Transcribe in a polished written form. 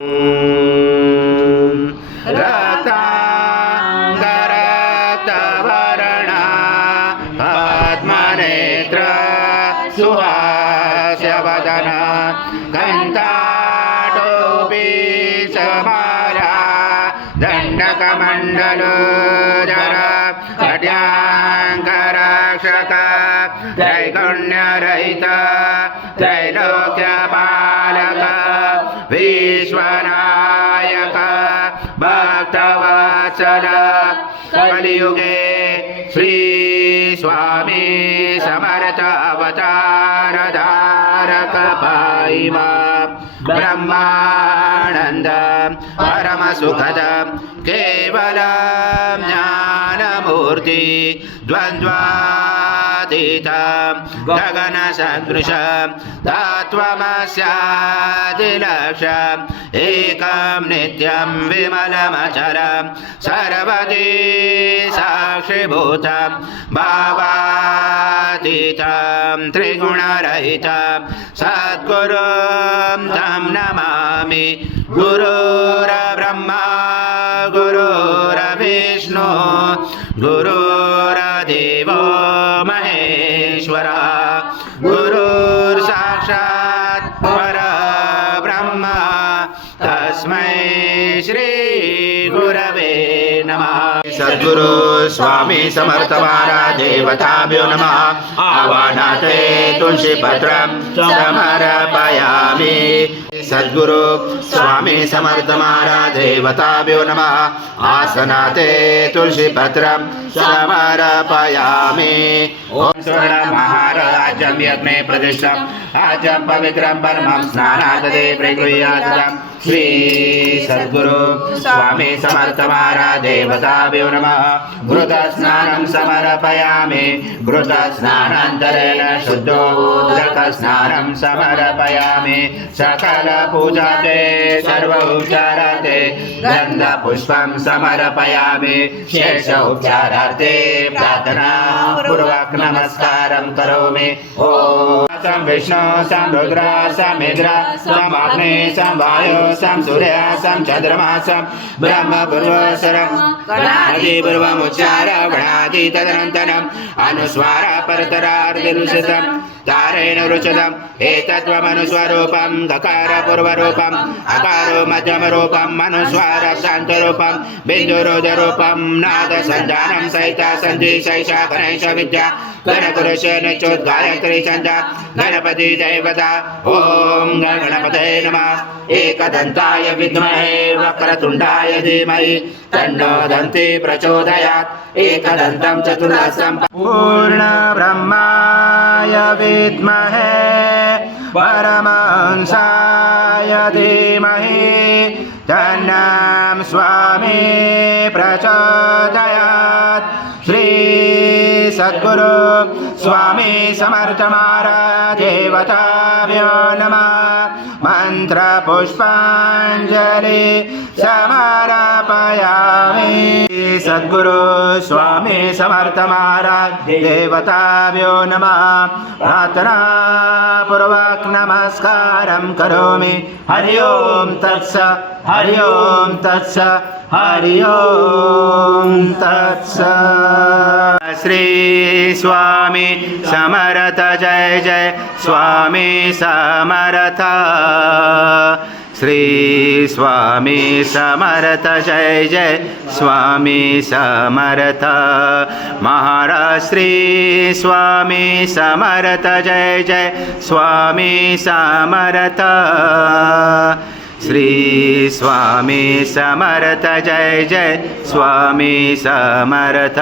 रक्ताङ्गरक्तवर्णा पद्मनेत्र सुहास्यवदना कण्ठाटोपी समाला दण्डकमण्डलोदर खड्याङ्गरक्षक त्रैगुण्यरहित त्रैलोक्यपालक विश्वनायक भक्तवत्सल कलियुगे श्री स्वामी समर्थ अवतार धारक पाइमा ब्रह्मानंद परम सुखद केवल ज्ञानमूर्ति द्वन्द्वातीत गगन सदृश तत्त्वमस्यादिलक्ष एकं नित्यं विमलमचलं सर्वदी साक्षिभूतं भावातीतं त्रिगुणरहितं सद्गुरुं तं नमामि। गुरुर्ब्रह्मा गुरुर्विष्णु गुरुर्देवो महेश्वरा गुरुर्साक्षात् परब्रह्म तस्मै श्री गुरवे नमः। सद्गुरु स्वामी समर्थ महाराज देवताभ्यो नमः। आवाहनाते तुलसी पत्रं समर्पयामि। सद्गुरु स्वामी समर्थ महाराज देवताभ्यो नमः। आसनाते तुलसी पत्रं समर्पयामि। ओम स्वर्ण महाराजं यज्ञे प्रतिष्ठम् आजं पवित्रं परमं स्नानादे प्रगृह्यात् श्री सद्गुरु स्वामी समर्थ महाराज देवताभ्यो नमः। घृत स्नानं समर्पयामि। घृत स्नानान्तरेण शुद्धोदक स्नानं समर्पयामि। सकल पूजाते सर्व उपचारार्थे गन्ध पुष्पं समर्पयामि। शेष उपचारार्थे प्रार्थना पूर्वक नमस्कारं करोमि। ओम सं विष्णु सं रुद्र सं इंद्र सं अग्नि सं वायु सं सूर्य सं चंद्रमा सं ब्रह्म पूर्वसरं गणादि पूर्वमुच्चार गणादि तदनन्तरम् अनुस्वार परतरार्धरुचितं तारेण रुचितम् एतत्त्वमनुस्वरूपं गकार पूर्वरूपम् अकारो मध्यमरूपम् अनुस्वार शान्तरूपं बिन्दुरोधरूपं नाद सञ्जानं सहित सन्धि सैषा गणेश विद्या गणपुरुषेण चोद्गायत्री छन्द गणपति देवता। ओम गणपतये नमः। एकदन्ताय विद्महे वक्रतुण्डाय धीमहि तन्नो दन्ति प्रचोदयात्। एकदन्तं चतुर्हस्तं पूर्णब्रह्माय विद्महे परमहंसाय धीमहि तन्नं स्वामी प्रचोदयात्। श्री सद्गुरु स्वामी समर्थ महाराज देवताभ्यो नमः। मंत्र पुष्पांजलि समर्पयामि। सद्गुरु स्वामी समर्थ महाराज देवताभ्यो नमः। प्रार्थना पूर्वक नमस्कारं करोमि। हरि ओम तत्सत् हरि ओम तत्सत् हरि ओम तत्सत्। श्री स्वामी समर्थ जय जय स्वामी समर्थ। श्री स्वामी समर्थ जय जय स्वामी समर्थ। महाराज श्री स्वामी समर्थ जय जय स्वामी समर्थ। श्री स्वामी समर्थ जय जय स्वामी समर्थ।